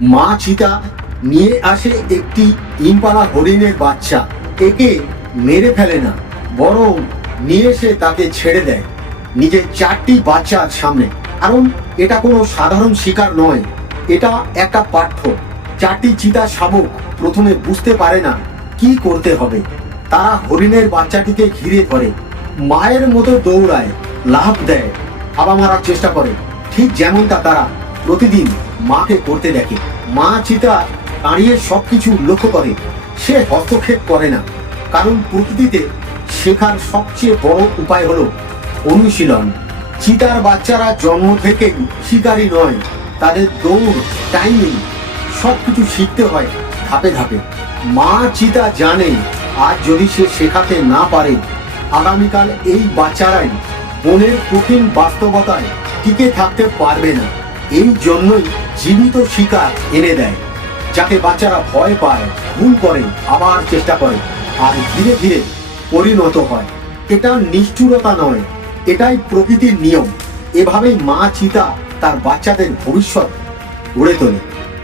মা চিতা নিয়ে আসে একটি ইম্পালা হরিণের বাচ্চা। একে মেরে ফেলে না, বরং নিয়ে এসে তাকে ছেড়ে দেয় নিজের 4টি বাচ্চার সামনে। কারণ এটা কোনো সাধারণ শিকার নয়, এটা একটা পাঠ্য। 4টি চিতা শাবক প্রথমে বুঝতে পারে না কি করতে হবে। তারা হরিণের বাচ্চাটিকে ঘিরে ধরে, মায়ের মতো দৌড়ায়, লাফ দেয়, থাবা মারার চেষ্টা করে, ঠিক যেমনটা তারা প্রতিদিন মাকে করতে দেখে। মা চিতা দাঁড়িয়ে সবকিছু লক্ষ্য করে, সে হস্তক্ষেপ করে না। কারণ প্রকৃতিতে শেখার সবচেয়ে বড় উপায় হলো অনুশীলন। চিতার বাচ্চারা জন্ম থেকেই শিকারী নয়, তাদের দৌড়, টাইমিং সবকিছু শিখতে হয় ধাপে ধাপে। মা চিতা জানে আজ যদি সে শেখাতে না পারে, আগামীকাল এই বাচ্চারাই বনের কঠিন বাস্তবতায় টিকে থাকতে পারবে না। এই জন্যই জীবিত শিকার এনে দেয়, যাতে বাচ্চারা ভয় পায়, ভুল করে, আবার চেষ্টা করে, আর ধীরে ধীরে পরিণত হয়। এটা নিষ্ঠুরতা নয়, এটাই প্রকৃতির নিয়ম। এভাবেই মা চিতা তার বাচ্চাদের ভবিষ্যৎ গড়ে তোলে।